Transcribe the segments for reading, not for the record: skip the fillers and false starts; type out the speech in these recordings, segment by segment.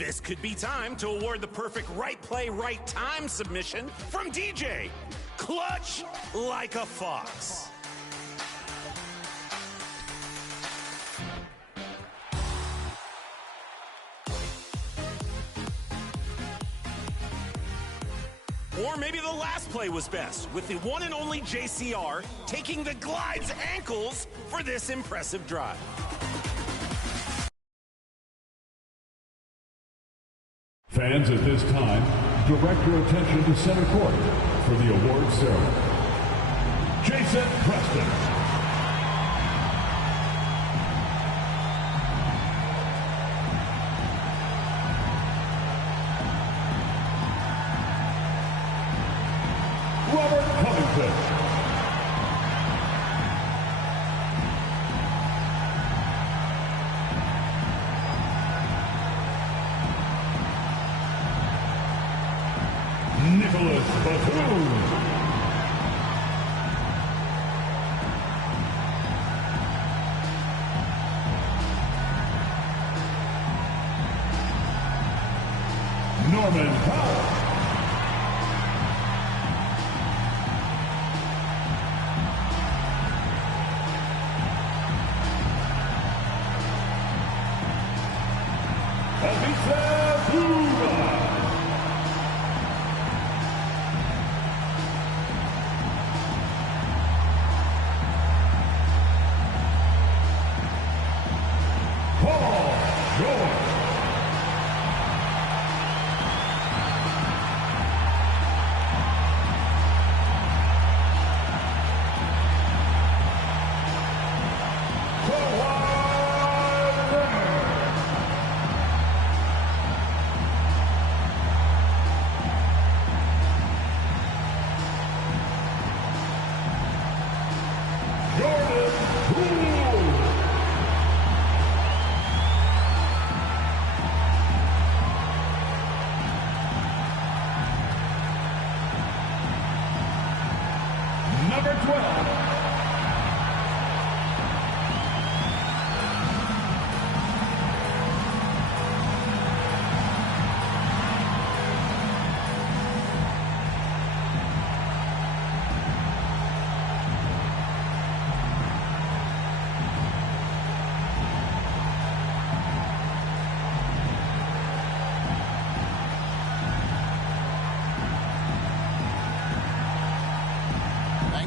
This could be time to award the perfect right play, right time submission from DJ. Clutch like a fox. Or maybe the last play was best, with the one and only JCR taking the glide's ankles for this impressive drive. Fans, at this time, direct your attention to center court for the award ceremony. Jason Preston.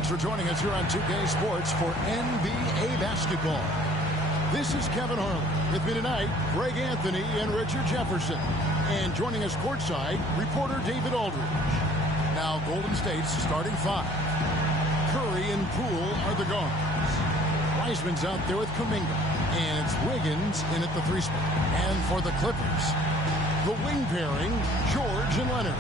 For joining us here on 2K Sports for NBA basketball. This is Kevin Harlan. With me tonight, Greg Anthony and Richard Jefferson. And joining us courtside, reporter David Aldridge. Now Golden State's starting five. Curry and Poole are the guards. Wiseman's out there with Kuminga. And it's Wiggins in at the three spot. And for the Clippers, the wing pairing, George and Leonard.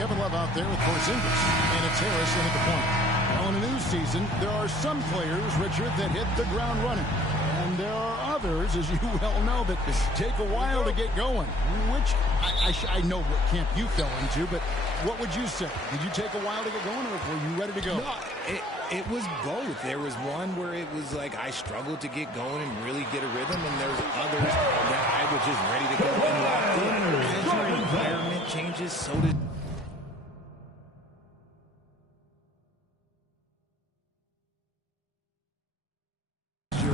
Kevin Love out there with Porzingis. And it's Harris in at the point. Well, in a new season, there are some players, Richard, that hit the ground running. And there are others, as you well know, that take a while to get going. Which, I know what camp you fell into, but what would you say? Did you take a while to get going, or were you ready to go? No, it was both. There was one where it was like I struggled to get going and really get a rhythm, and there's others that I was just ready to go and locked in. As your environment changes, so did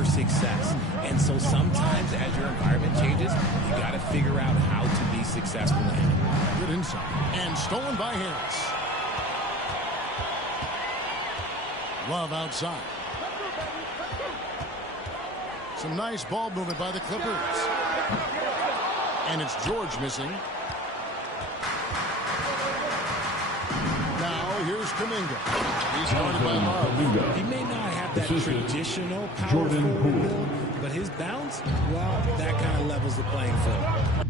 success. And so sometimes as your environment changes, you got to figure out how to be successful in it. Good insight. And stolen by Harris. Love outside. Some nice ball movement by the Clippers. And it's George missing. Here's Kuminga. He's guarded by Love. He may not have that traditional power forward build, but his bounce, well, that kind of levels the playing field.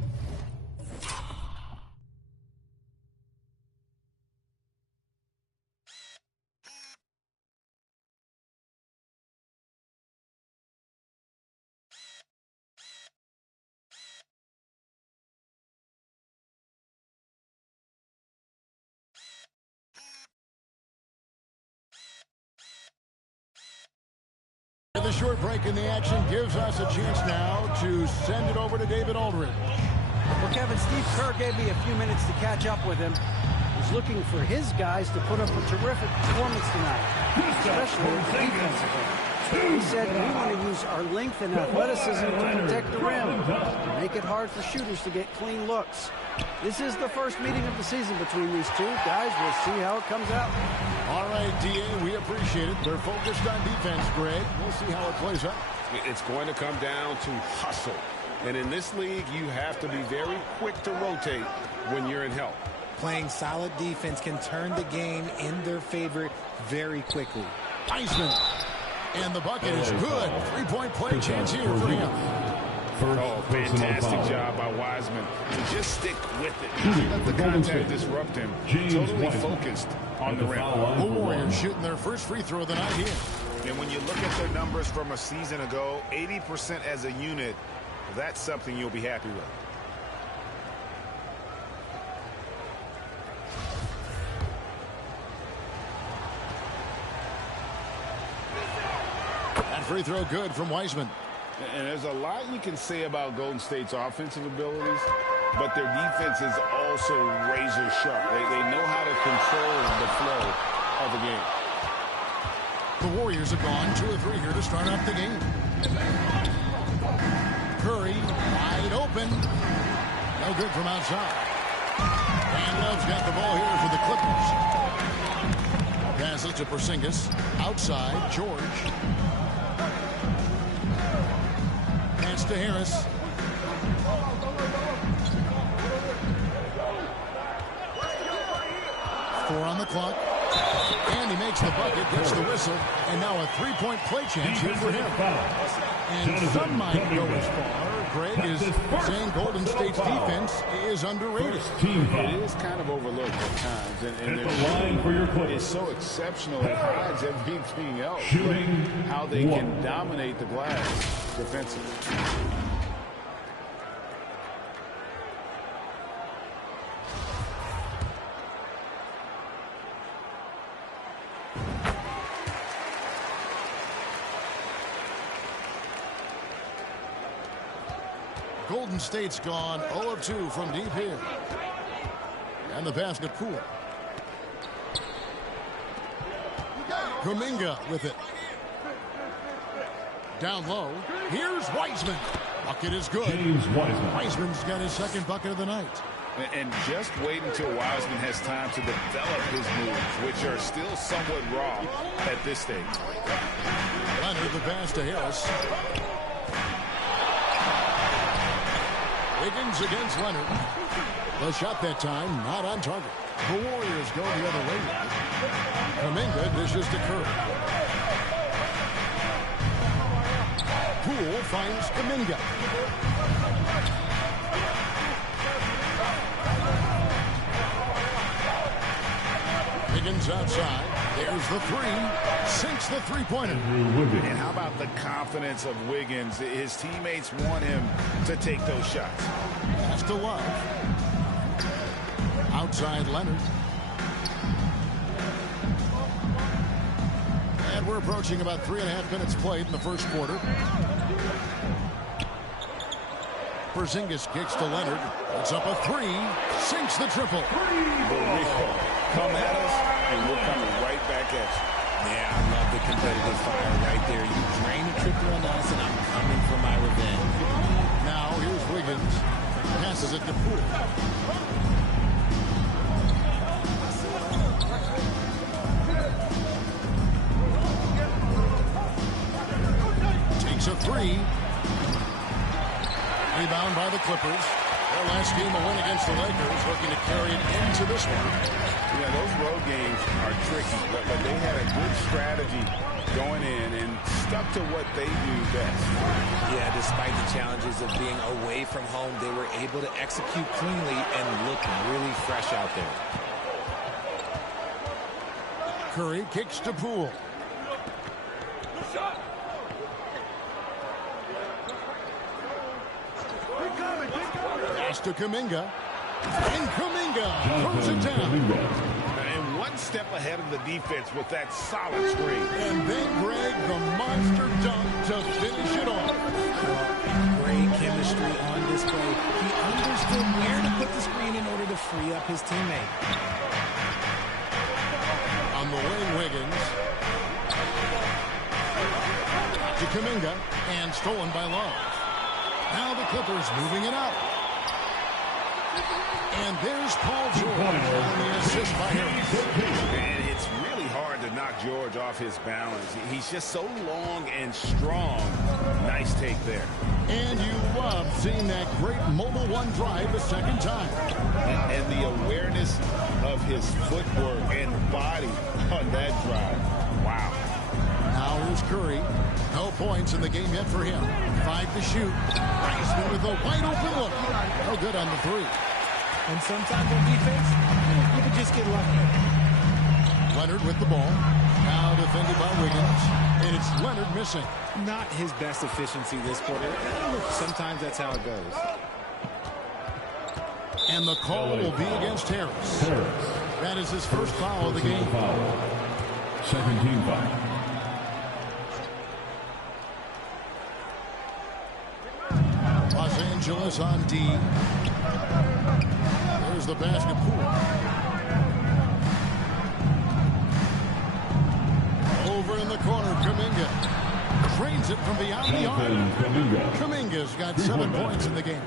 The short break in the action gives us a chance now to send it over to David Aldridge. Well, Kevin, Steve Kerr gave me a few minutes to catch up with him. He's looking for his guys to put up a terrific performance tonight, especially at the defensive end. He said we want to use our length and athleticism to protect the rim and make it hard for shooters to get clean looks. This is the first meeting of the season between these two. Guys, we'll see how it comes out. All right, D.A., we appreciate it. They're focused on defense, Greg. We'll see how it plays out. It's going to come down to hustle. And in this league, you have to be very quick to rotate when you're in help. Playing solid defense can turn the game in their favor very quickly. Wiseman. And the bucket is good. Three-point play chance here for him. Fantastic job by Wiseman to just stick with it. Let the contact disrupt him. Totally focused on the rim. The Warriors shooting their first free throw of the night here. And when you look at their numbers from a season ago, 80% as a unit, that's something you'll be happy with. That free throw good from Wiseman. And there's a lot you can say about Golden State's offensive abilities, but their defense is also razor sharp. They know how to control the flow of the game. The Warriors have gone 2 of 3 here to start off the game. Curry wide open. No good from outside. And Love's got the ball here for the Clippers. Passes to Porzingis. Outside, George. Pass to Harris. Four on the clock. And he makes the bucket, gets the whistle, and now a three-point play chance here for him. And some might go as far, Greg, is saying Golden State's defense is underrated. It is kind of overlooked at times, and their line for your play is so exceptional it hides everything else. How they can dominate the glass defensively. Golden State's gone 0 of 2 from deep here. And the pass to Poole. Kuminga with it. Down low. Here's Wiseman. Bucket is good. Wiseman's got his second bucket of the night. And just wait until Wiseman has time to develop his moves, which are still somewhat raw at this stage. Leonard the pass to Harris. Wiggins against Leonard. The shot that time, not on target. The Warriors go the other way. Kuminga dishes to Curry. Poole finds Kuminga. Wiggins outside. There's the three. Sinks the three-pointer. And how about the confidence of Wiggins? His teammates want him to take those shots. Pass to Love. Outside Leonard. And we're approaching about 3.5 minutes played in the first quarter. Porzingis kicks to Leonard. It's up a three. Sinks the triple. Come at us, and we're coming right back at you. Yeah, I love the competitive fire right there. You drain a triple on us, and I'm coming for my revenge. Now here's Wiggins. Passes it to Poole. Takes a three. Rebound by the Clippers. Their last game a win against the Lakers, looking to carry it into this one. Yeah, those road games are tricky, but they had a good strategy going in and stuck to what they do best. Yeah, despite the challenges of being away from home, they were able to execute cleanly and look really fresh out there. Curry kicks to Poole. Pass to Kuminga. And Kuminga throws it down. And one step ahead of the defense with that solid screen. And then, Greg, the monster dunk to finish it off. Great chemistry on display. He understood where to put the screen in order to free up his teammate. On the wing, Wiggins. To Kuminga, and stolen by Love. Now the Clippers moving it up. And there's Paul George on the assist by Harris. And it's really hard to knock George off his balance. He's just so long and strong. Nice take there. And you love seeing that great mobile one drive a second time. And the awareness of his footwork and body on that drive. Wow. Now here's Curry. No points in the game yet for him. 5 to shoot. Wiseman with a wide open look. No good on the three. And sometimes on defense, you can just get lucky. Leonard with the ball. Now defended by Wiggins. And it's Leonard missing. Not his best efficiency this quarter. Sometimes that's how it goes. And the call will be against Harris. That is his first foul of the game. Second team foul. Los Angeles on D. There's the basket pool. Over in the corner, Kuminga. Trains it from beyond the arc. Kuminga's got 7 points in the game.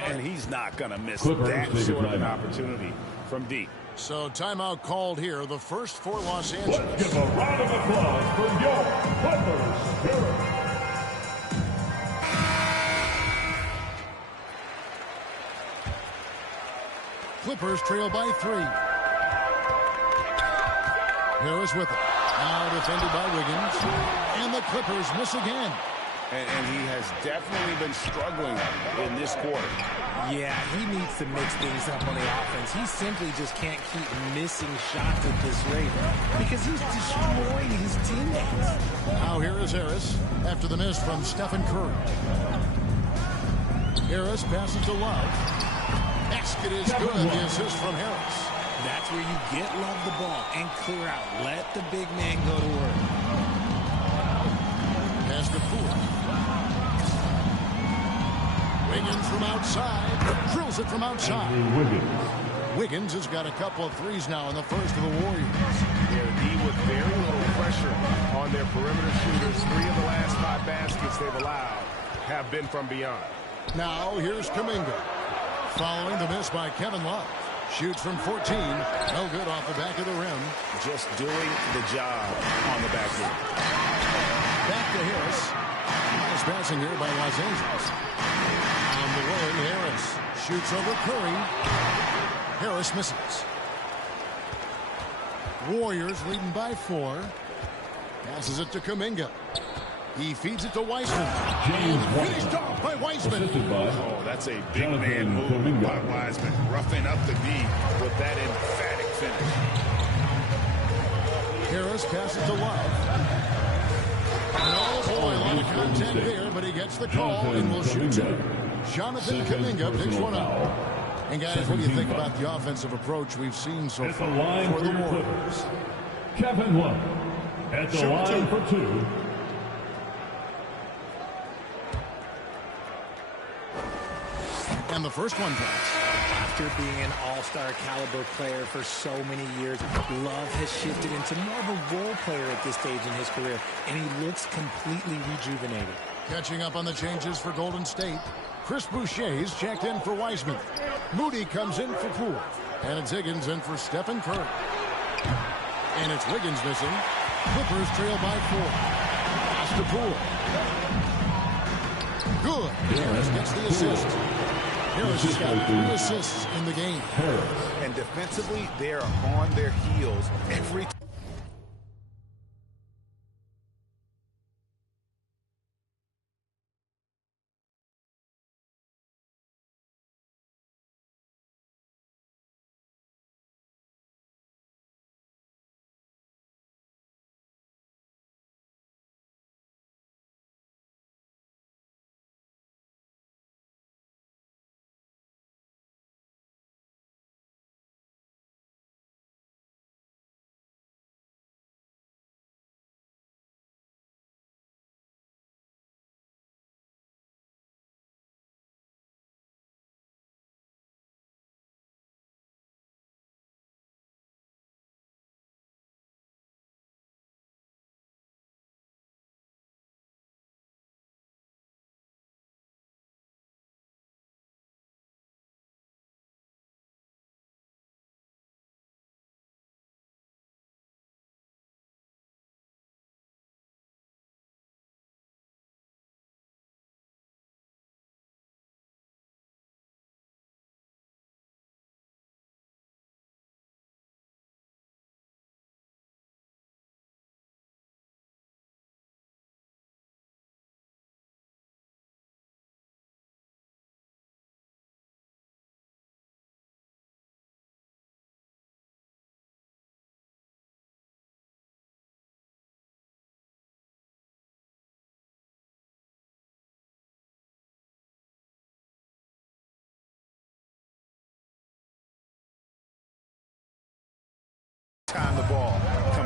And he's not going to miss Clippers that sort of an opportunity from deep. So timeout called here. The first for Los Angeles. Let's give a round of applause for your Clippers Spirit. Clippers trail by 3. Harris with it. Now defended by Wiggins. And the Clippers miss again. And he has definitely been struggling in this quarter. Yeah, he needs to mix things up on the offense. He simply just can't keep missing shots at this rate because he's destroying his teammates. Now here is Harris after the miss from Stephen Curry. Harris passes to Love. Basket is good. The assist from Harris. That's where you get Love the ball and clear out. Let the big man go to work. Pass to Poole. Wiggins from outside. Drills it from outside. Wiggins has got a couple of threes now in the first of the Warriors. They're D with very little pressure on their perimeter shooters. 3 of the last 5 baskets they've allowed have been from beyond. Now here's Kuminga. Following the miss by Kevin Love. Shoots from 14. No good off the back of the rim. Just doing the job on the back end. Back to Harris. Nice passing here by Los Angeles. On the way, Harris shoots over Curry. Harris misses. Warriors leading by 4. Passes it to Kuminga. He feeds it to Wiseman. Finished off by Wiseman. Oh, that's a big man move by Wiseman. Roughing up the D with that emphatic finish. Harris passes to Love. Oh boy, a lot of contact there, but he gets the call and will shoot 2. Jonathan Kuminga picks one up. And guys, what do you think about the offensive approach we've seen so far for the Warriors? Kevin Love at the line for 2. And the first one drops. After being an all-star caliber player for so many years, Love has shifted into more of a role player at this stage in his career, and he looks completely rejuvenated. Catching up on the changes for Golden State. Chris Boucher's checked in for Wiseman. Moody comes in for Poole. And it's Higgins in for Stephen Curry. And it's Wiggins missing. Clippers trail by 4. Pass to Poole. Good. Harris gets the assist. Harris has got 3 assists in the game. And defensively, they're on their heels every time.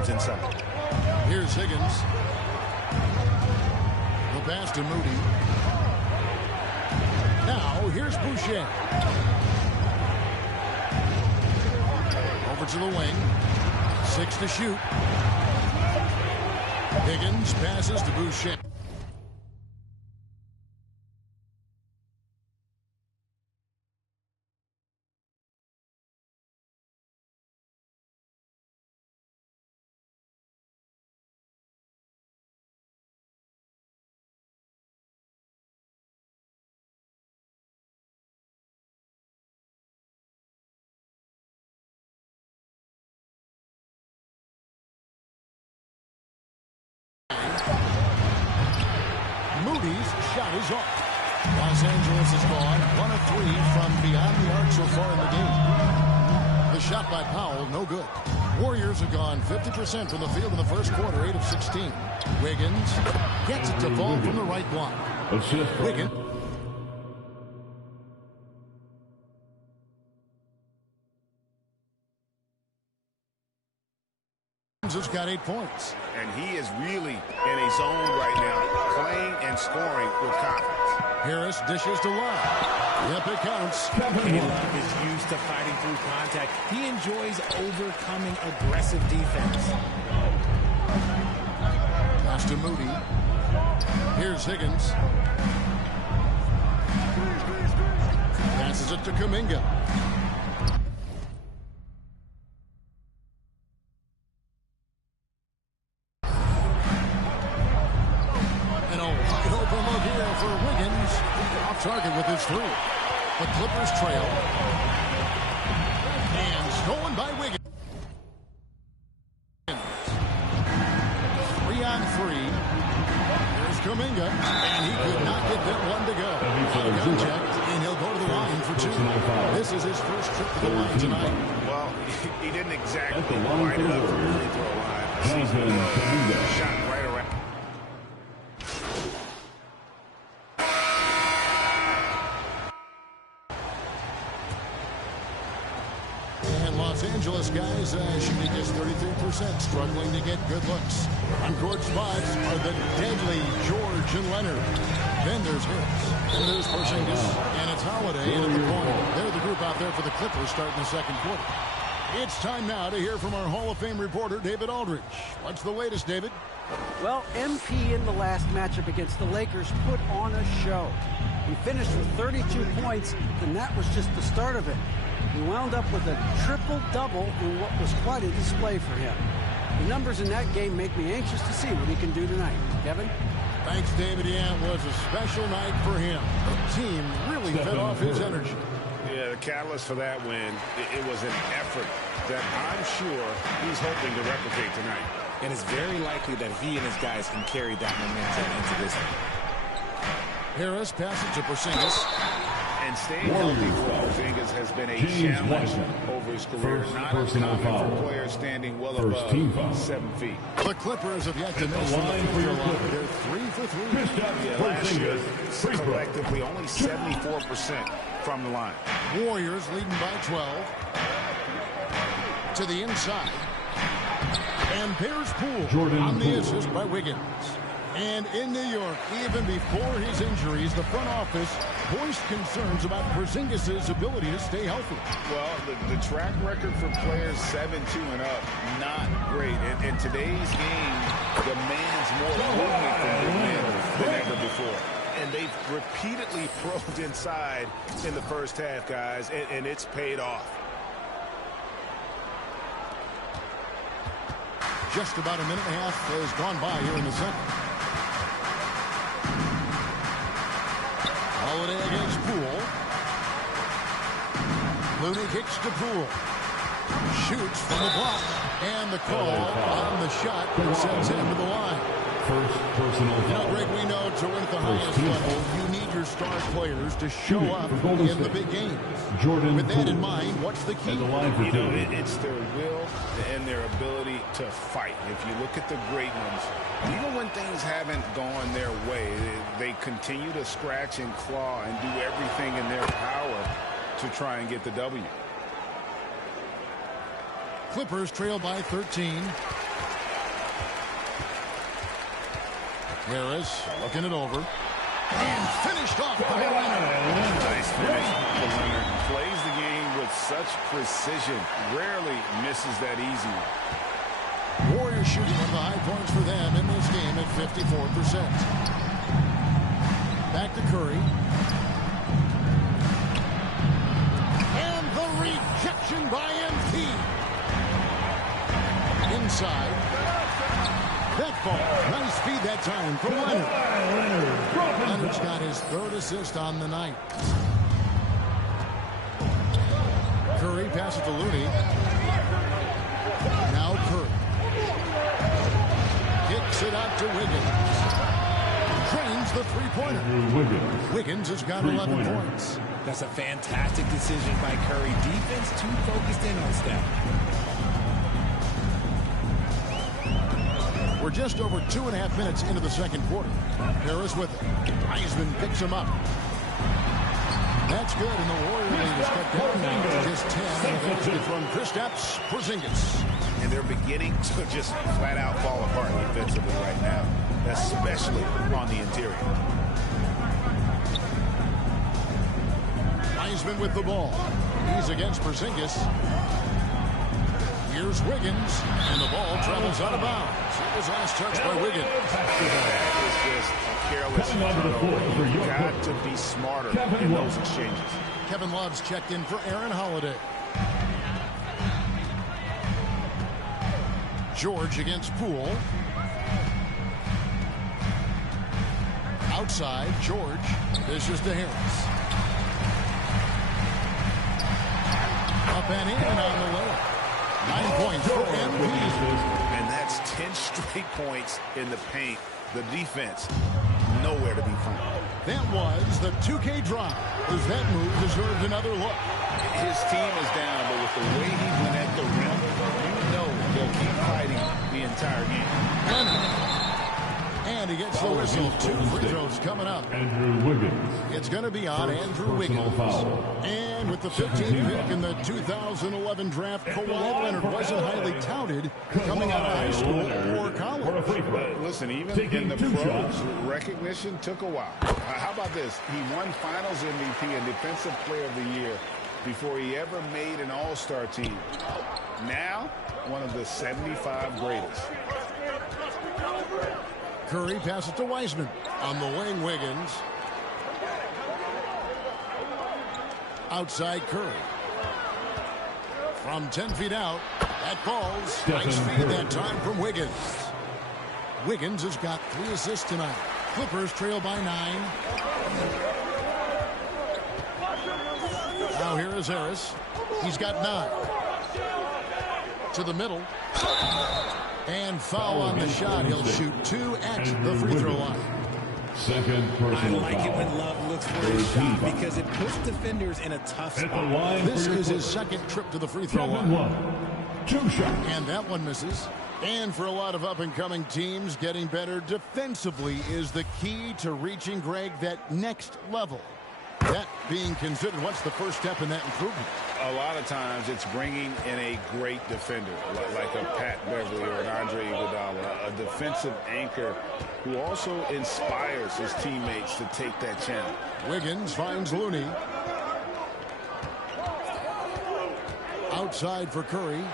comes inside. Here's Higgins. The pass to Moody. Now, here's Boucher. Over to the wing. 6 to shoot. Higgins passes to Boucher. Moody's shot is off. Los Angeles is gone 1 of 3 from beyond the arc so far in the game. The shot by Powell, no good. Warriors have gone 50% from the field in the first quarter, 8 of 16. Wiggins gets it to fall from the right block. Wiggins. Has got 8 points. And he is really in a zone right now, playing and scoring with confidence. Harris dishes to Love. Yep, it counts. Love is used to fighting through contact. He enjoys overcoming aggressive defense. Pass to Moody. Here's Higgins. Passes it to Kuminga. Target with his 3. The Clippers trail. And stolen by Wiggins. 3 on 3. Here's Kuminga. And he could not get that one to go. Contact, and he'll go to the line for 2. This is his first trip to the line tonight. Well, he didn't exactly light it up for the free throw line. Shot right around. Los Angeles guys shooting just 33%, struggling to get good looks. On court spots are the deadly George and Leonard. Then there's Harris. And there's Porzingis. And it's Holiday in at the corner. They're the group out there for the Clippers starting the second quarter. It's time now to hear from our Hall of Fame reporter, David Aldridge. What's the latest, David? Well, MP in the last matchup against the Lakers put on a show. He finished with 32 points, and that was just the start of it. He wound up with a triple-double in what was quite a display for him. The numbers in that game make me anxious to see what he can do tonight. Kevin? Thanks, David. Yeah, it was a special night for him. The team really fed off his energy. Yeah, the catalyst for that win, it was an effort that I'm sure he's hoping to replicate tonight. And it's very likely that he and his guys can carry that momentum into this one. Harris passes to Porzingis. And staying healthy for Porzingis has been a challenge over his career. Not uncommon for players standing well above 7 feet. The Clippers have yet to miss from the free throw line. They're 3 for 3. Yeah, last year, collectively only 74% from the line. Warriors leading by 12. To the inside. And there's Poole on the assist by Wiggins. And in New York, even before his injuries, the front office voiced concerns about Porzingis' ability to stay healthy. Well, the track record for players 7-2 and up, not great. And today's game demands more movement from big men than ever before. And they've repeatedly probed inside in the first half, guys, and it's paid off. Just about a minute and a half has gone by here in the second. Holiday against Poole. Looney kicks to Poole. Shoots from the block. And the call on the shot sends him to the line. First personal foul. You know, Greg, we know to win at the highest level, you need your star players to show up in the big games. With that in mind, what's the key? You know, it's their will and their ability to fight. If you look at the great ones, even when things haven't gone their way, they continue to scratch and claw and do everything in their power to try and get the W. Clippers trail by 13. Harris looking it over. And finished off by Leonard. Nice finish for Leonard. Plays the game with such precision. Rarely misses that easy one. Warriors shooting one of the high points for them in this game at 54%. Back to Curry. And the rejection by MP. Inside. That ball. Nice speed that time for Leonard. Leonard's got his third assist on the night. Curry passes to Looney. Now Curry. Kicks it out to Wiggins. Drains the three-pointer. Wiggins has got 11 points. That's a fantastic decision by Curry. Defense too focused in on Steph. We're just over 2.5 minutes into the second quarter. Harris with it. Wiseman picks him up. That's good, and the Warrior lead is cut down now to just 10 from Kristaps Porzingis. And they're beginning to just flat out fall apart defensively right now, especially on the interior. Wiseman with the ball. He's against Porzingis. Here's Wiggins, and the ball travels out of bounds. It was last touched by Wiggins. That is just a careless turnover. You've got to be smarter in those exchanges. Kevin Love's checked in for Aaron Holiday. George against Poole. Outside, George. Dishes to Harris. Up and in on the layup. 9 points for MP. And that's 10 straight points in the paint. The defense, nowhere to be found. That was the 2K drive. As that move deserved another look. His team is down, but with the way he went at the rim, you know they'll keep fighting the entire game. And he gets the whistle. 2 free throws coming up. Andrew Wiggins. It's going to be on Andrew Wiggins. And with the 15th pick in the 2011 draft, Kawhi Leonard wasn't highly touted coming out of high school or college. Listen, even in the pros, recognition took a while. How about this? He won Finals MVP and Defensive Player of the Year before he ever made an All-Star team. Now, one of the 75 greatest. Curry passes to Wiseman. On the wing, Wiggins. Outside Curry. From 10 feet out, that falls. Nice feed that time from Wiggins. Wiggins has got 3 assists tonight. Clippers trail by 9. Now here is Harris. He's got 9. To the middle. And foul on the shot. He'll shoot 2 at the free throw line. Second personal foul. I like it when Love looks for his shot because it puts defenders in a tough spot. This is his second trip to the free throw line. 2 shots. And that one misses. And for a lot of up-and-coming teams, getting better defensively is the key to reaching, Greg, that next level. That being considered, what's the first step in that improvement? A lot of times it's bringing in a great defender, like a Pat Beverly or an Andre Iguodala, a defensive anchor who also inspires his teammates to take that challenge. Wiggins finds Looney. Outside for Curry.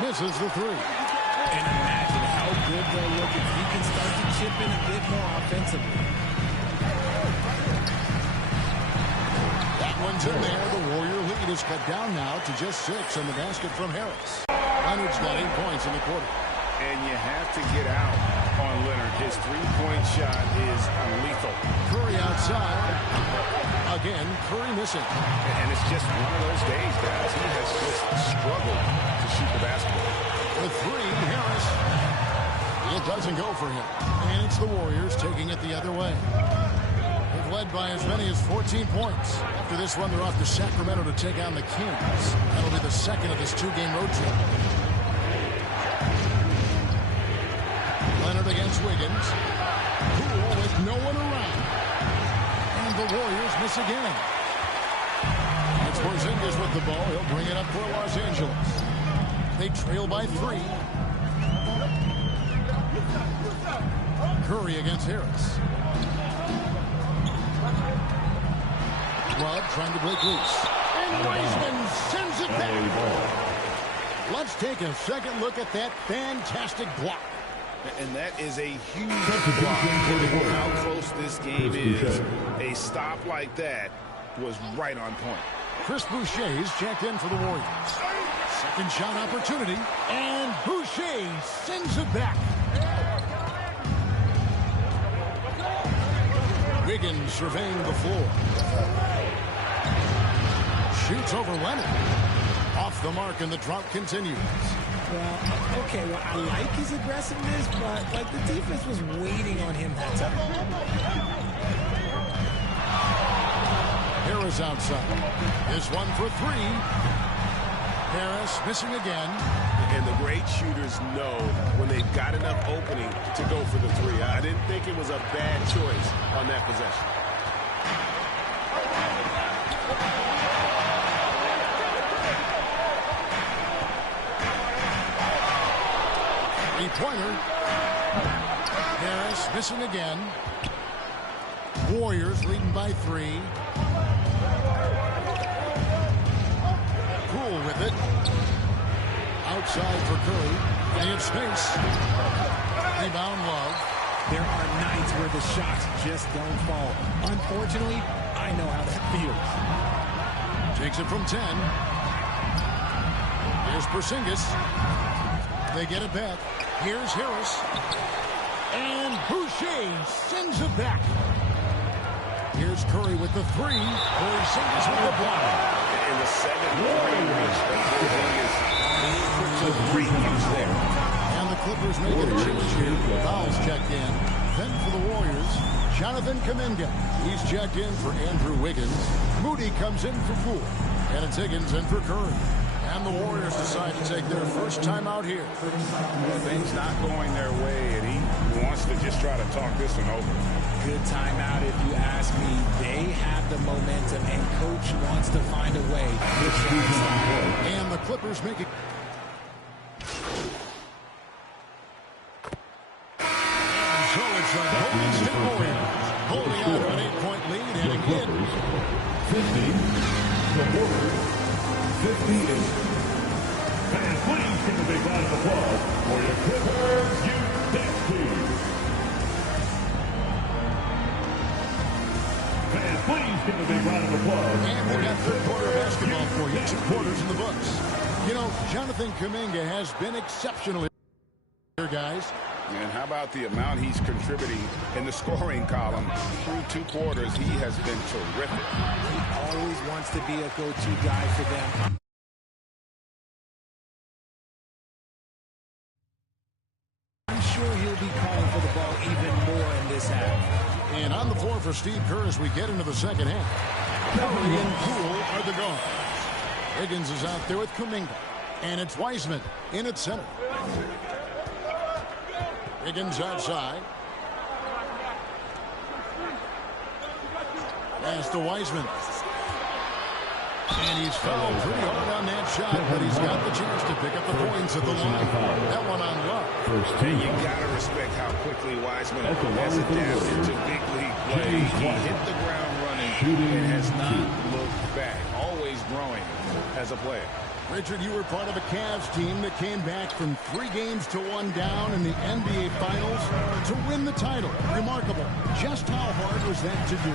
Misses the 3. And imagine how good they'll look if he can start to chip in a bit more offensively. One's in there. The Warrior lead is cut down now to just 6 on the basket from Harris. Leonard's got 8 points in the quarter. And you have to get out on Leonard. His three-point shot is lethal. Curry outside. Again, Curry missing. And it's just one of those days, guys. He has just struggled to shoot the basketball. With 3, Harris. It doesn't go for him. And it's the Warriors taking it the other way. Led by as many as 14 points. After this one, they're off to Sacramento to take on the Kings. That'll be the second of this 2-game road trip. Leonard against Wiggins. Poole with no one around. And the Warriors miss again. It's Porzingis with the ball. He'll bring it up for Los Angeles. They trail by 3. Curry against Harris. Rudd trying to break loose. And Wiseman sends it back. Let's take a second look at that fantastic block. And that is a huge block. How close this game is. A stop like that was right on point. Chris Boucher's checked in for the Warriors. Second shot opportunity. And Boucher sends it back. Wiggins surveying the floor. Shoots over Leonard. Off the mark, and the drought continues. Well, okay, well, I like his aggressiveness, but, like, the defense was waiting on him that time. Harris outside. This one for three. Harris missing again. And the great shooters know when they've got enough opening to go for the three. I didn't think it was a bad choice on that possession. Three-pointer. Harris missing again. Warriors leading by 3. Cool with it. Outside for Curry. And in space. Rebound Love. There are nights where the shots just don't fall. Unfortunately, I know how that feels. Takes it from 10. Here's Porzingis. They get it back. Here's Harris. And Boucher sends it back. Here's Curry with the 3. Porzingis with the block. And the 7-3 reach from Porzingis. Great use there. And the Clippers make it a change here. Fouls checked in. Then for the Warriors, Jonathan Kuminga. He's checked in for Andrew Wiggins. Moody comes in for Poole. And it's Higgins in for Curry. And the Warriors decide to take their first time out here. Things not going their way, and he wants to just try to talk this one over. Good timeout if you ask me. They have the momentum, and Coach wants to find a way to try to stop it. And the Clippers make it. And so it's a Golden State Warriors holding out to an 8-point lead. And again, 50. The Warriors 58. Fans, please give a big round of applause for your Clippers Youth team. Fans, please give a big round of applause. And we got third quarter basketball for you. 2 quarters in the books. You know, Jonathan Kuminga has been exceptional here, guys. And how about the amount he's contributing in the scoring column through 2 quarters? He has been terrific. He always wants to be a go-to guy for them. I'm sure he'll be calling for the ball even more in this half. And on the floor for Steve Kerr as we get into the second half. Curry and Poole are the guards. Higgins is out there with Kuminga. And it's Wiseman in at center. Higgins outside. Pass to Wiseman. And he's fouled pretty hard on that shot, but he's got the chance to pick up the points at the line. That one on Love. First team. You got to respect how quickly Wiseman has adapted to big league play. He hit the ground running and has not looked back. Always growing as a player. Richard, you were part of a Cavs team that came back from 3 games to 1 down in the NBA Finals to win the title. Remarkable. Just how hard was that to do?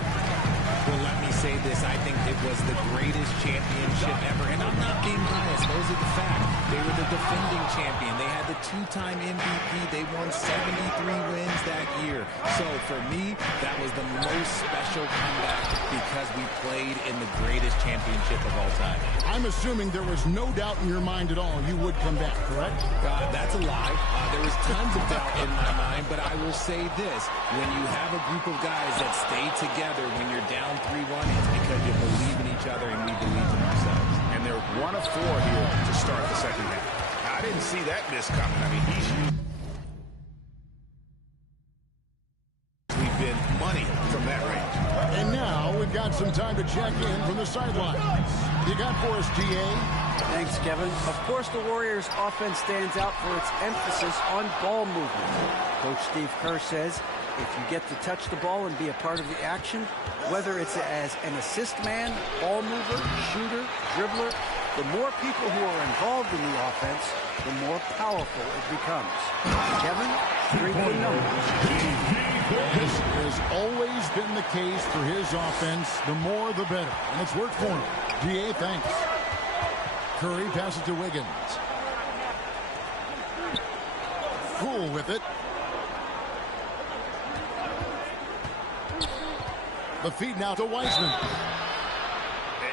Well, let me say this. I think it was the greatest championship ever. And I'm not being biased. Those are the facts. They were the defending champion. They had the 2-time MVP. They won 73 wins that year. So, for me, that was the most special comeback because we played in the greatest championship of all time. I'm assuming there was no doubt in your mind at all you would come back, correct? That's a lie. There was tons of doubt in my mind, but I will say this. When you have a group of guys that stay together when you're down 3-1, it's because you believe in each other and we believe in ourselves. And they're 1 of 4 here to start the second half. I didn't see that miss coming. I mean, we've been money from that range. And now we've got some time to check in from the sideline. You got for us, GA? Thanks, Kevin. Of course, the Warriors' offense stands out for its emphasis on ball movement. Coach Steve Kerr says if you get to touch the ball and be a part of the action, whether it's as an assist man, ball mover, shooter, dribbler, the more people who are involved in the offense, the more powerful it becomes. Kevin, strength in numbers. This has always been the case for his offense. The more, the better. And it's worked for him. GA, thanks. Curry passes to Wiggins. Cool with it. The feed now to Wiseman.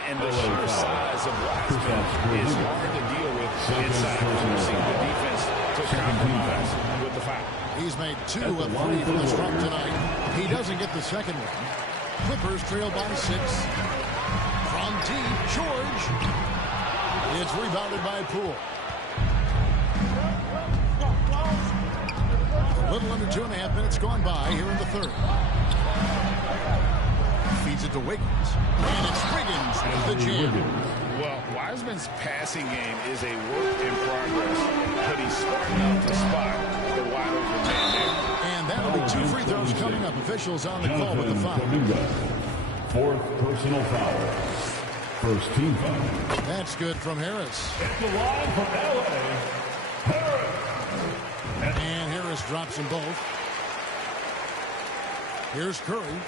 And the sheer size of Wiseman is hard to deal with inside, forcing the defense to compromise with the foul. He's made 2 of 3 from the stripe tonight. He doesn't get the second one. Clippers trail by 6. From deep, George. It's rebounded by Poole. A little under 2.5 minutes gone by here in the third. Feeds it to Wiggins. And it's Wiggins with the jam. Well, Wiseman's passing game is a work in progress, but he's smart enough to spot the wide open man there. And that'll be 2 free throws coming up. Officials on the call with the foul. 4th personal foul. First team foul. That's good from Harris. It's the line from L.A. Harris. And Harris drops them both. Here's Curry.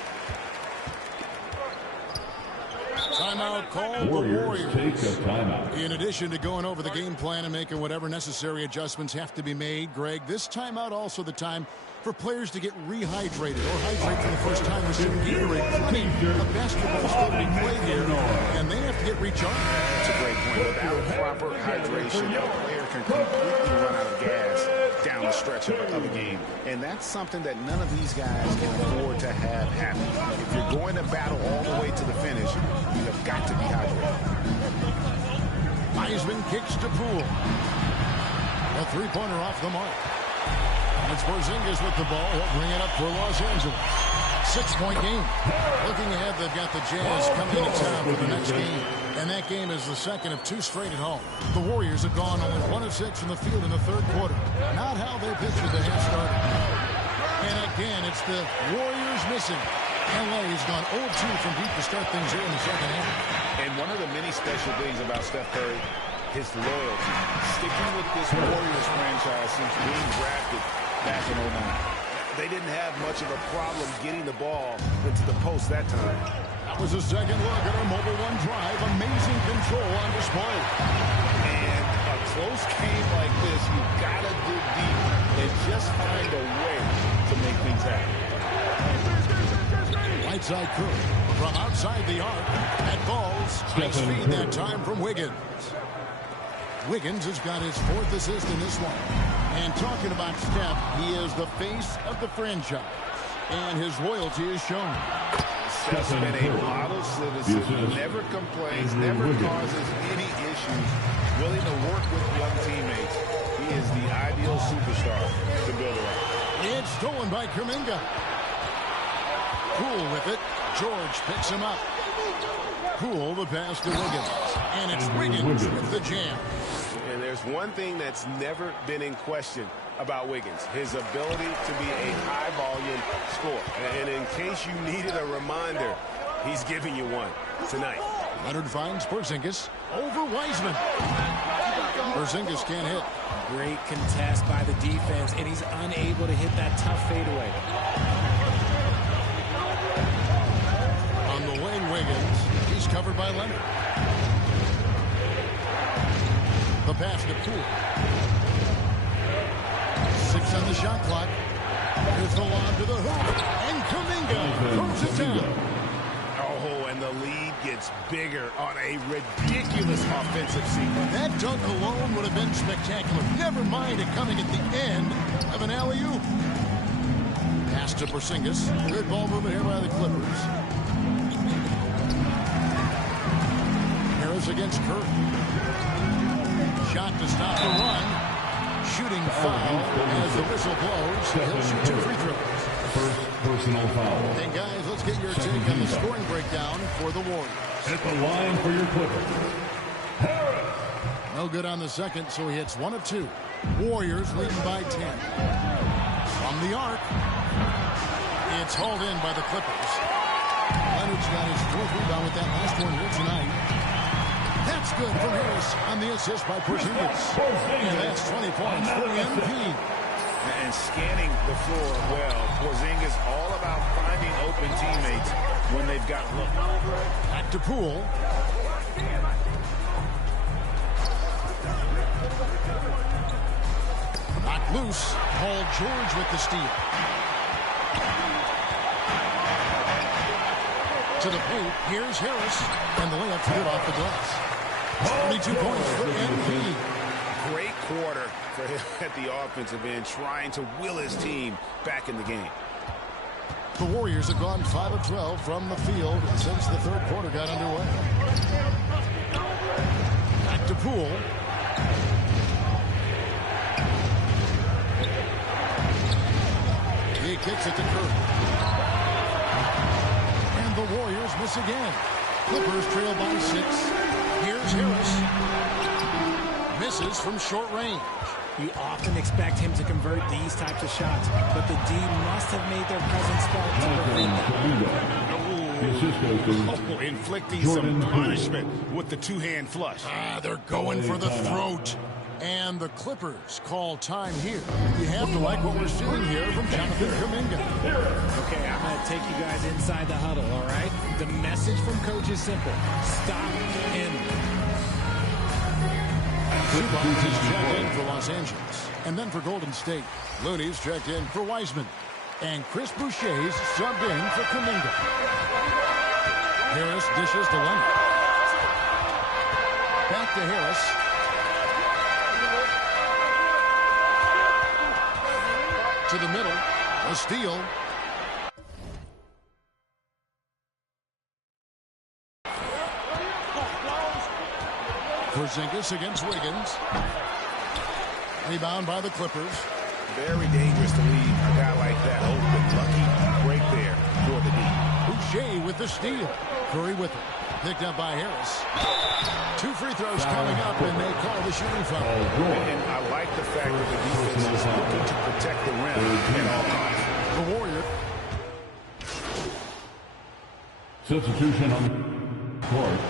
Timeout called. The Warriors take a timeout. In addition to going over the game plan and making whatever necessary adjustments have to be made, Greg, this timeout also the time for players to get rehydrated or hydrate for the first time with some Gatorade. Plenty of basketball still to be played here, and they have to get recharged. That's a great point. Without proper hydration, a player can completely run out of gas down the stretch of a game. And that's something that none of these guys can afford to have happen. If you're going to battle all the way to the finish, you have got to be hydrated. Wiseman kicks to Poole. A three-pointer off the mark. It's Porzingis with the ball. He'll bring it up for Los Angeles. 6-point game. Looking ahead, they've got the Jazz coming into town for the next game. And that game is the second of 2 straight at home. The Warriors have gone only 1 of 6 from the field in the third quarter. Not how they pictured the half started. And again, it's the Warriors missing. LA has gone 0-2 from deep to start things here in the second half. And one of the many special things about Steph Curry, his loyalty. Sticking with this Warriors franchise since being drafted back in 2009. They didn't have much of a problem getting the ball into the post that time. That was a second look at our Mobile One drive. Amazing control on display. And a close game like this, you've got to dig deep and just find a way to make things happen. Right side Curry from outside the arc. That falls. Nice feed that time from Wiggins. Wiggins has got his 4th assist in this one. And talking about Steph, he is the face of the franchise. And his loyalty is shown. Steph's been a model citizen, never complains, never causes any issues, willing to work with young teammates. He is the ideal superstar to build around. It's stolen by Kuminga. Poole with it. George picks him up. Poole the pass to Wiggins. And it's Wiggins with the jam. And there's one thing that's never been in question about Wiggins, his ability to be a high-volume scorer. And in case you needed a reminder, he's giving you one tonight. Leonard finds Porzingis over Wiseman. Porzingis can't hit. Great contest by the defense, and he's unable to hit that tough fadeaway. On the wing, Wiggins. He's covered by Leonard. The pass to Poole. 6 on the shot clock. Here's the lob to the hoop. And Kuminga throws it down. Oh, and the lead gets bigger on a ridiculous offensive sequence. That dunk alone would have been spectacular. Never mind it coming at the end of an alley-oop. Pass to Porzingis. Good ball movement here by the Clippers. Harris against Curry. Shot to stop the run. Shooting foul as the whistle blows. He'll shoot 2 free throws. First personal foul. And guys, let's get your take on the scoring breakdown for the Warriors. At the line for your Clippers, Harris. No good on the second, so he hits 1 of 2. Warriors leading by 10. From the arc. It's hauled in by the Clippers. Leonard's got his 4th rebound with that last one here tonight. That's good from Harris on the assist by Porzingis. And that's 20 points for MP. And scanning the floor well. Porzingis all about finding open teammates when they've got look. Back to Poole. Knocked loose. Paul George with the steal. To the paint. Here's Harris. And the layup good off the glass. 22 points for MP. Great quarter for him at the offensive end, trying to will his team back in the game. The Warriors have gone 5 of 12 from the field since the 3rd quarter got underway. Back to Poole. He kicks it to Curry. And the Warriors miss again. Clippers trail by 6. Here's Harris. Misses from short range. You often expect him to convert these types of shots, but the D must have made their presence felt to prevent that. Inflicting some punishment with the 2-hand flush. They're going for the throat. And the Clippers call time here. You have to like what we're seeing here from Jonathan Kuminga. Okay, I'm going to take you guys inside the huddle, all right? The message from Coach is simple. Stop him. Zubac is checked in for Los Angeles. And then for Golden State, Looney's checked in for Wiseman. And Chris Boucher's subbed in for Kuminga. Harris dishes to Leonard. Back to Harris. To the middle. A steal. Porzingis against Wiggins. Rebound by the Clippers. Very dangerous to leave a guy like that open. Lucky break there for the D. Boucher with the steal. Curry with it. Picked up by Harris. 2 free throws coming up, and they call the shooting foul. And I like the fact that the defense is looking to protect the rim at all times. The Warrior. Substitution on the court.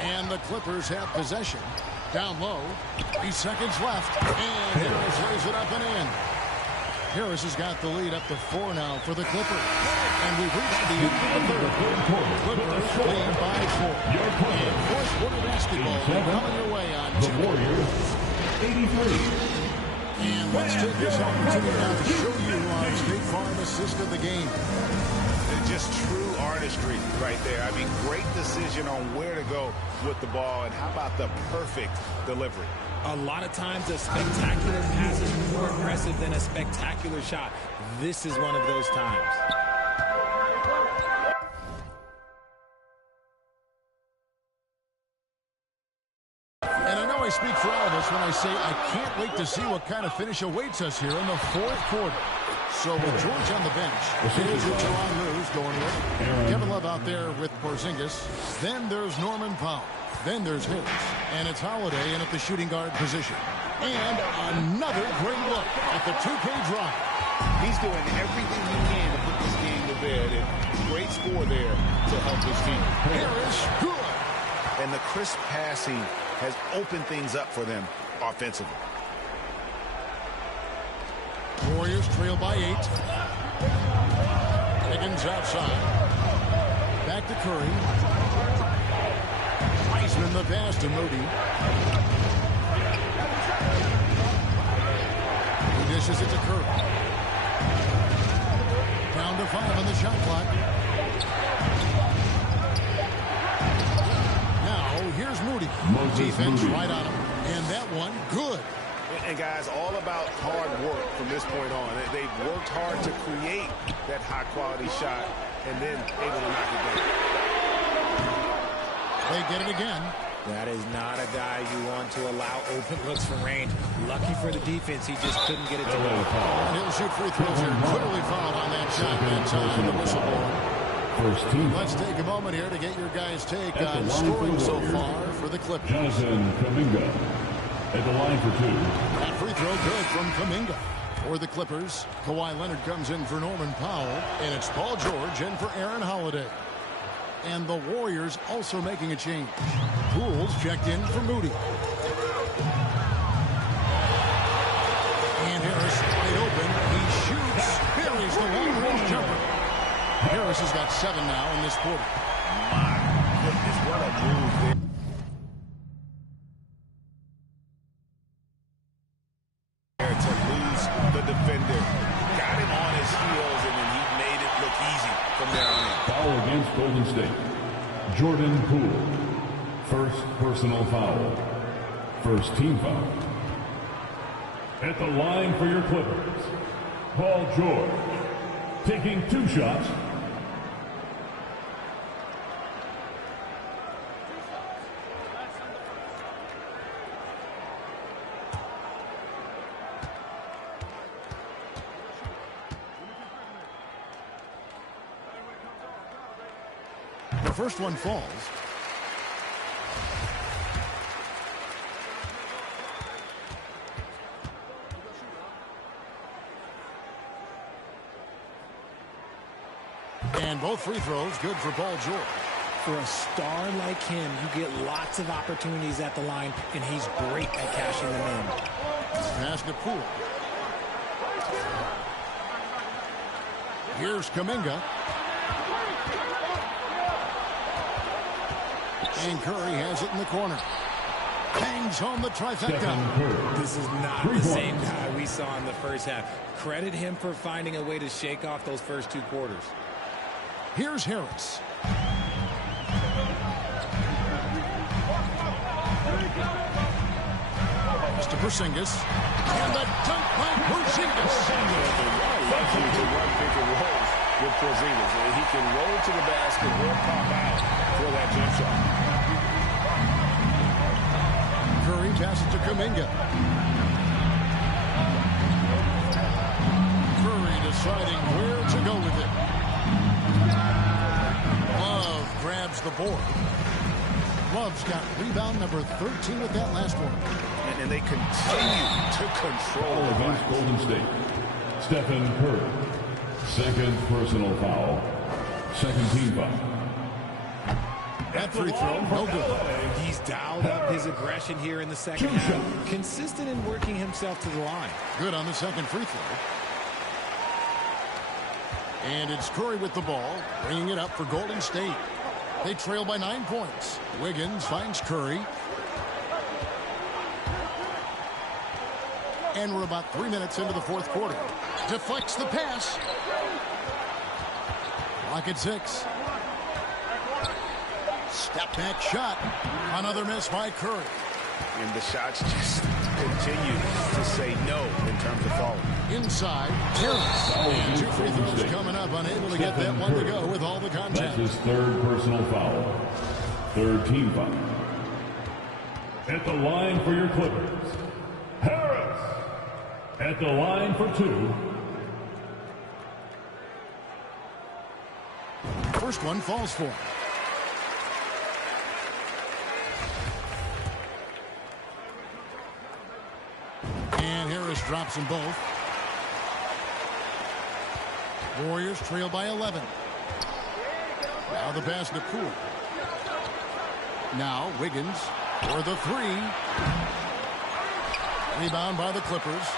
And the Clippers have possession. Down low. 8 seconds left. And Harris lays it up and in. Harris has got the lead up to 4 now for the Clippers. And we've reached the end of the 3rd quarter. Clippers lead by 4. And 4th quarter basketball coming your way on the Warriors 83. And let's take this opportunity now to show you our State Farm assist of the game. Just true artistry right there. I mean, great decision on where to go with the ball, and how about the perfect delivery? A lot of times a spectacular pass is more aggressive than a spectacular shot. This is one of those times. And I know I speak for all of us when I say I can't wait to see what kind of finish awaits us here in the 4th quarter. So with George on the bench, here's your Teron Ruse going with Kevin Love out there with Porzingis. Then there's Norman Powell. Then there's Harris. And it's Holiday in at the shooting guard position. And another great look at the 2K drive. He's doing everything he can to put this game to bed. And great score there to help his team. Harris, good. And the crisp passing has opened things up for them offensively. Warriors trail by 8. Higgins outside. Back to Curry. Wiseman the pass to Moody. He dishes it to Curry. Down to 5 on the shot clock. Now here's Moody. Defense right on him. And that one good. And guys, all about hard work from this point on. They've worked hard to create that high-quality shot and then able to knock it down. They get it again. That is not a guy you want to allow open looks from range. Lucky for the defense, he just couldn't get it to go. And he'll shoot free throws here. Clearly fouled on that shot that time. The whistle blown. First team. Let's take a moment here to get your guys' take on scoring so far for the Clippers. Jonathan Kuminga at the line for 2. That free throw good from Kuminga. For the Clippers, Kawhi Leonard comes in for Norman Powell, and it's Paul George in for Aaron Holiday. And the Warriors also making a change. Poole's checked in for Moody. And Harris wide open. He shoots. Buries the long-range jumper. Harris has got 7 now in this quarter. My goodness, what a move there. To lose the defender. Got him on his heels, and then he made it look easy from there on in. Foul against Golden State. Jordan Poole. First personal foul. First team foul. At the line for your Clippers, Paul George. Taking 2 shots. The first one falls. And both free throws good for Paul George. For a star like him, you get lots of opportunities at the line, and he's great at cashing them in. Pass to Poole. Here's Kuminga. And Curry has it in the corner. Hangs home the trifecta. This is not the same guy we saw in the first half. Credit him for finding a way to shake off those first 2 quarters. Here's Harris. To Porzingis. And the dunk by Porzingis. Lucky to run pick and rolls with Porzingis. He can roll to the basket or pop out for that jump shot. Curry passes to Kuminga. Curry deciding where to go with it. Love grabs the board. Love's got rebound number 13 with that last one. And they continue to control the against Golden State. Stephen Curry. Second personal foul. Second team foul. That free throw, no good. He's dialed up his aggression here in the second half. Consistent in working himself to the line. Good on the second free throw. And it's Curry with the ball, bringing it up for Golden State. They trail by 9 points. Wiggins finds Curry. And we're about 3 minutes into the fourth quarter. Deflects the pass. Clock at 6. Step back shot. Another miss by Curry. And the shots just continue to say no in terms of falling. Inside, Harris. And 2 free throws coming up. Unable to get that one to go with all the contact. That's his third personal foul. Third team foul. At the line for your Clippers, Harris. At the line for 2. First one falls for him. And Harris drops them both. Warriors trail by 11. Now the pass to Poole. Now Wiggins for the 3. Rebound by the Clippers.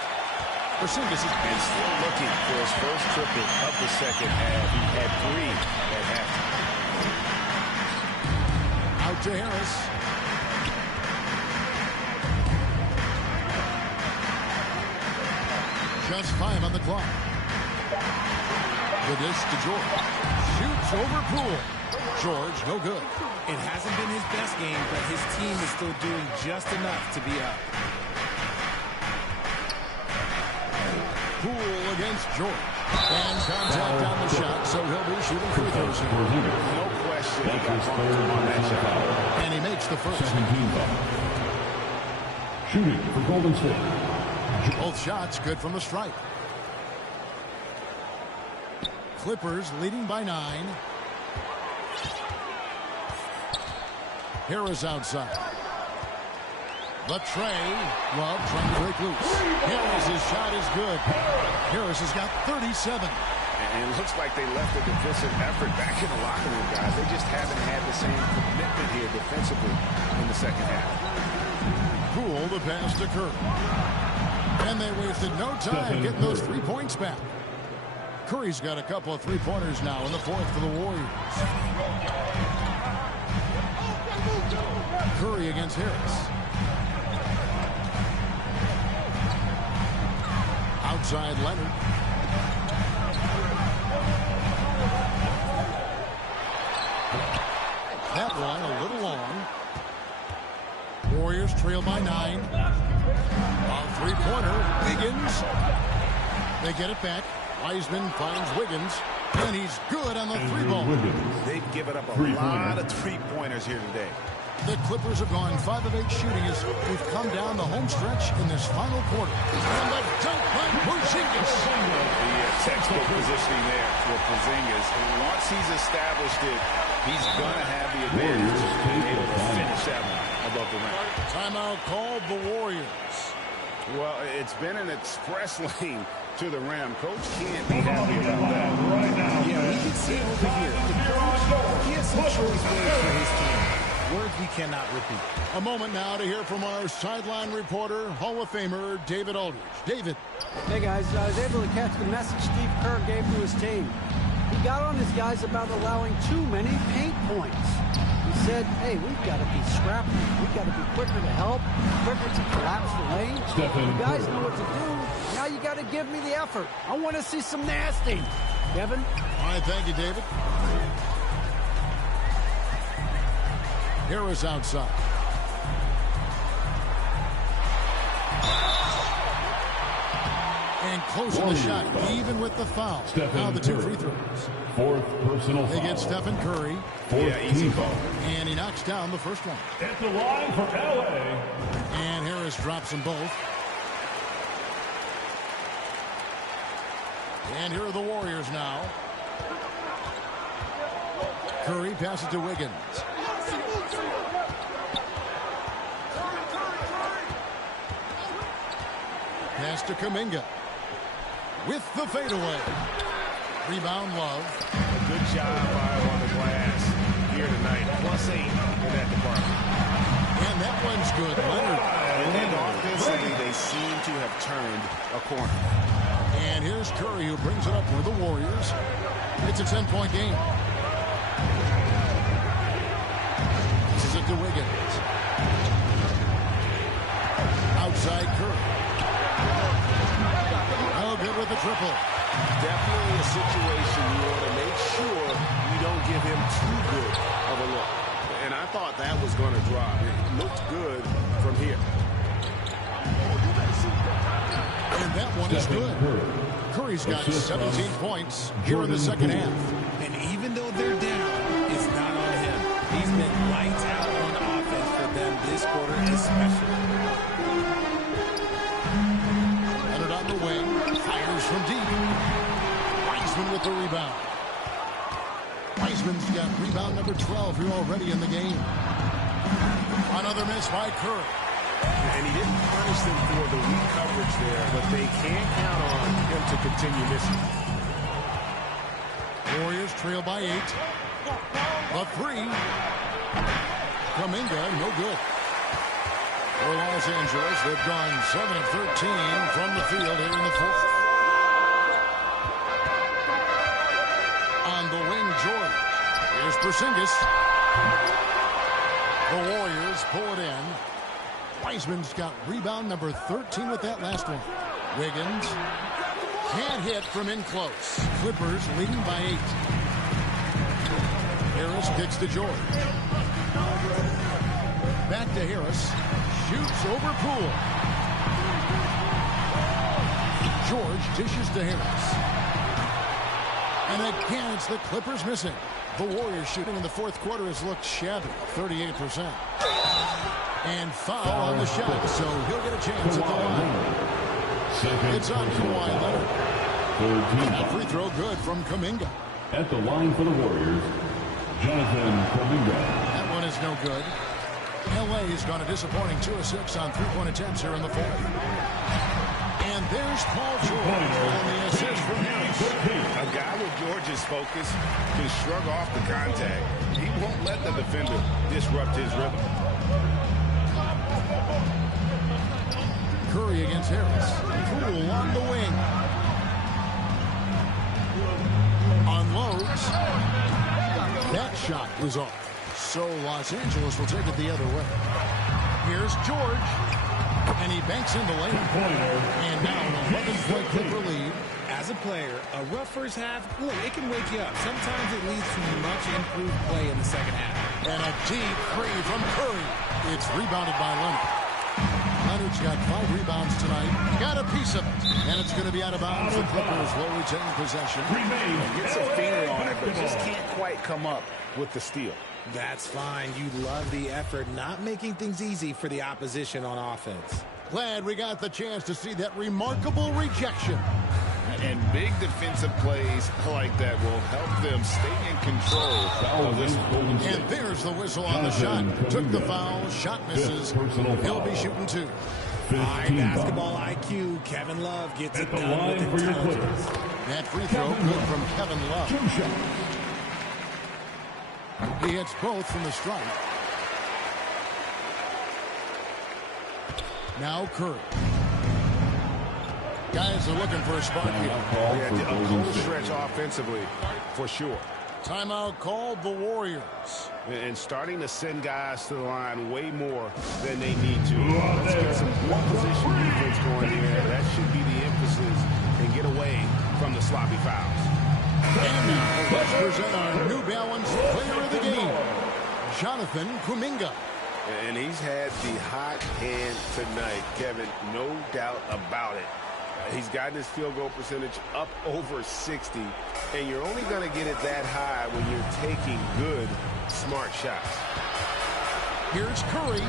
Porzingis has been still looking for his first triple of the second half. He had 3 at halftime. Out to Harris. Just 5 on the clock. The dish to George. Shoots over Poole. George, no good. It hasn't been his best game, but his team is still doing just enough to be up. Poole against George. And contact on the shot, so he'll be shooting free throws here. No question. That's his third personal foul. And he makes the first. Second team foul. Shooting for Golden State. Both shots good from the stripe. Clippers leading by 9. Harris outside. The tray. Love trying to break loose. Harris's shot is good. Harris has got 37. And it looks like they left a defensive effort back in the locker room, guys. They just haven't had the same commitment here defensively in the second half. Poole the pass to Curry. And they wasted no time getting those 3 points back. Curry's got a couple of three-pointers now in the fourth for the Warriors. Curry against Harris. Outside Leonard. That one a little long. Warriors trail by 9. A three-pointer. Wiggins. They get it back. Wiseman finds Wiggins. And he's good on the three ball. They've given up a lot of three-pointers here today. The Clippers have gone 5 of 8 shooting as we've come down the home stretch in this final quarter. And the dunk by Porzingis. The textbook positioning there for Porzingis. Once he's established it, he's going to have the advantage of being able to finish that one above the rim. Timeout called the Warriors. Well, it's been an express lane to the rim. Coach can't be happy about that. Yeah, we can see it over here. The coach, he has some choice words for his team. Words we cannot repeat. A moment now to hear from our sideline reporter, Hall of Famer David Aldridge. David. Hey, guys. I was able to catch the message Steve Kerr gave to his team. He got on his guys about allowing too many paint points. He said, hey, we've got to be scrappy. We've got to be quicker to help, quicker to collapse the lane. You guys know what to do. Now you got to give me the effort. I want to see some nasty. Kevin? All right, thank you, David. Harris outside. And closing the shot, even with the foul. Now the 2 free throws. Fourth personal They foul. get Stephen Curry. Easy call. And he knocks down the first one. At the line for LA. And Harris drops them both. And here are the Warriors now. Curry passes to Wiggins. Pass to Kuminga. With the fadeaway. Rebound Love. A good job by on the glass here tonight. +8 in that department. And that one's good. Leonard. And offensively, they seem to have turned a corner. And here's Curry, who brings it up for the Warriors. It's a 10-point game. This is it to Wiggins. Outside Curry. Oh, good with the triple. Definitely a situation you want to make sure you don't give him too good of a look. And I thought that was going to drop. It looked good from here. And that one is good. Curry's got 17 points here in the second half. And even though they're down, it's not on him. He's been lights out on offense for them this quarter especially. Leonard on the wing. Fires from deep. Wiseman with the rebound. Wiseman's got rebound number 12 here already in the game. Another miss by Curry. And he didn't punish them for the weak coverage there, but they can't count on him to continue missing. Warriors trail by 8. A 3. Kuminga, no good. For Los Angeles, they've gone 7 of 13 from the field here in the fourth. On the wing, George. Here's Porzingis. The Warriors pull it in. Wiseman's got rebound number 13 with that last one. Wiggins can't hit from in close. Clippers leading by 8. Harris kicks to George. Back to Harris. Shoots over Poole. George dishes to Harris. And again, it's the Clippers missing. The Warriors shooting in the fourth quarter has looked shabby, 38%. And foul on the shot, so he'll get a chance at the line. It's on Kawhi Leonard. That free throw good from Kuminga. At the line for the Warriors, That one is no good. LA has gone a disappointing 2 of 6 on 3-point attempts here in the fourth. And there's Paul George on the assist from Harris. A guy with George's focus can shrug off the contact. He won't let the defender disrupt his rhythm. Curry against Harris. Poole on the wing. Unloads. That shot is off. So Los Angeles will take it the other way. Here's George. And he banks into lane. And now an 11-point Clipper lead. As a player, a rough first half, look, it can wake you up. Sometimes it leads to much improved play in the second half. And a deep three from Curry. It's rebounded by Leonard. Leonard's got 5 rebounds tonight. Got a piece of it. And it's going to be out of bounds. The Clippers will retain possession. Gets a finger on it, but just can't quite come up with the steal. That's fine. You love the effort, not making things easy for the opposition on offense. Glad we got the chance to see that remarkable rejection. And big defensive plays like that will help them stay in control of this. And there's the whistle on the shot. Took the foul. Shot misses. He'll be shooting 2. High basketball IQ. Kevin Love gets it done with intelligence. That free throw good from Kevin Love. He hits both from the stripe. Now Curry. Guys are looking for a spark here. Yeah, a cold stretch offensively, for sure. Timeout called the Warriors. And starting to send guys to the line way more than they need to. Let's get some good position defense going here. That should be the emphasis and get away from the sloppy fouls. And now let's present our New Balance player of the game, Jonathan Kuminga. And he's had the hot hand tonight, Kevin, no doubt about it. He's gotten his field goal percentage up over 60, and you're only going to get it that high when you're taking good, smart shots. Here's Curry.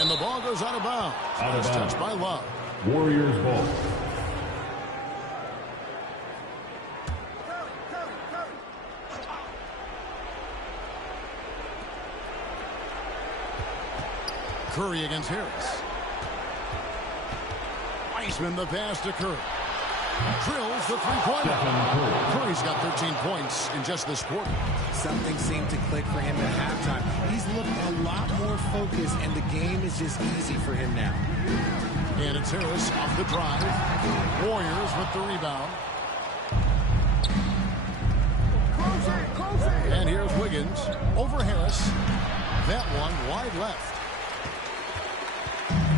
And the ball goes out of bounds. It's touched by Love. Warriors ball. Curry against Harris. Iceman the pass to Curry. Drills the three-pointer. Curry's got 13 points in just this quarter. Something seemed to click for him at halftime. He's looked a lot more focused, and the game is just easy for him now. And it's Harris off the drive. Warriors with the rebound. And here's Wiggins over Harris. That one wide left.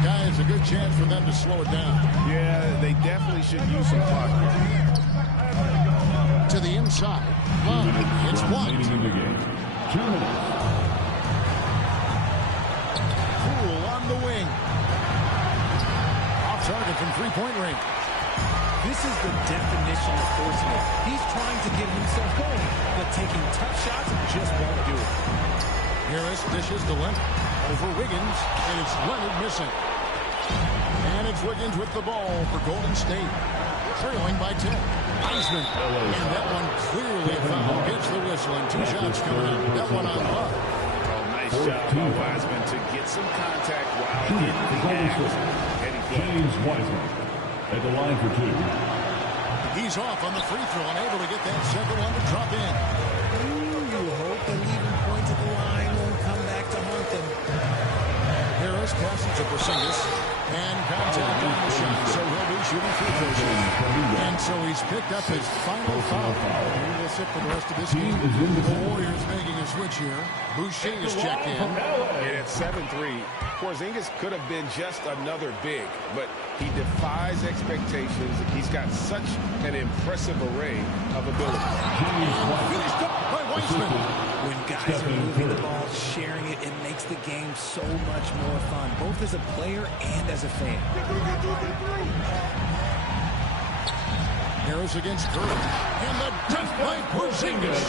Guys, a good chance for them to slow it down. Yeah, they definitely should use some clock here. To the inside. Love. It's blocked. 2 minutes. Poole on the wing. Off target from three-point range. This is the definition of forcing it. He's trying to get himself going, but taking tough shots just won't do it. Harris dishes to Leonard. Over Wiggins, and it's Leonard missing. And it's Wiggins with the ball for Golden State. Trailing by 10. Iceman. And that one clearly a foul. Gets the whistle, and 2 shots coming up. That one on Love. Oh, nice job by Wiseman to get some contact while in the act. James Wiseman at the line for 2. He's off on the free throw and able to get that second one to drop in. Ooh, you hope the leaving points at the line won't come back to haunt them. Harris passes to Porzingis. And contact on the shot, so he'll be shooting free throws. And so he's picked up his final foul. He will sit for the rest of this game. The Warriors making a switch here. Boucher is checked in. And at 7-3, Porzingis could have been just another big, but he defies expectations. He's got such an impressive array of ability. Finished up by Wiseman. When guys are moving the ball, sharing it, it makes the game so much more fun, both as a player and as a fan. Harris against Curry. And the dunk by Porzingis.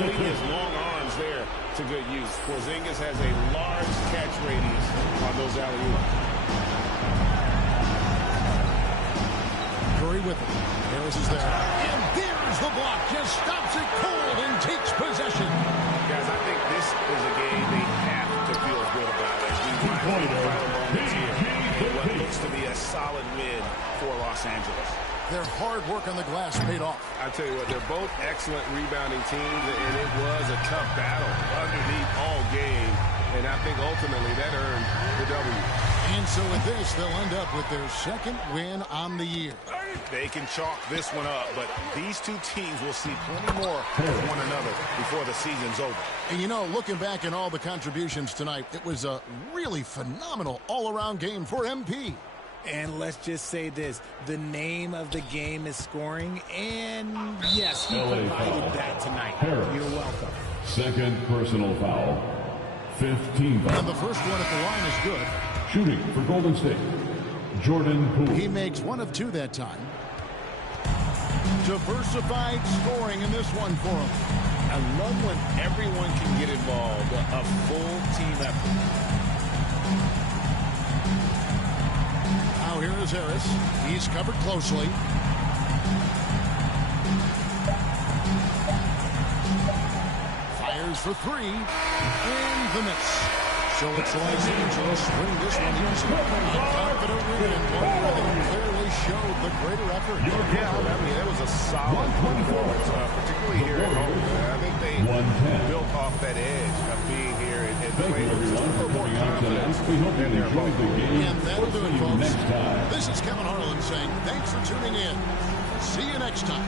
Putting his long arms there to good use. Porzingis has a large catch radius on those alley-oops. Curry with it. Harris is there. And there's Finds the block, just stops it cold and takes possession. Guys, I think this is a game they have to feel good about as we run through the final moments here in what looks to be a solid win for Los Angeles. Their hard work on the glass paid off. I tell you what, they're both excellent rebounding teams, and it was a tough battle underneath all game, and I think ultimately that earned the W. And so with this, they'll end up with their second win on the year. They can chalk this one up, but these two teams will see plenty more of one another before the season's over. And you know, looking back at all the contributions tonight, it was a really phenomenal all-around game for MP. And let's just say this, the name of the game is scoring, and yes, he provided that tonight. You're welcome. Second personal foul. 15 foul. And the first one at the line is good. Shooting for Golden State, Jordan Poole. He makes 1 of 2 that time. Diversified scoring in this one for him. I love when everyone can get involved, a full team effort. Now here is Harris. He's covered closely. Fires for 3. And the miss. So it's Los Angeles win this one easy. A confident win and one where they clearly showed the greater effort. Yeah, I mean, that was a solid performance, particularly here at home. I think they built off that edge of being here and playing with just a little more confidence than their opponent. And that'll do it, folks. This is Kevin Harlan saying thanks for tuning in. See you next time.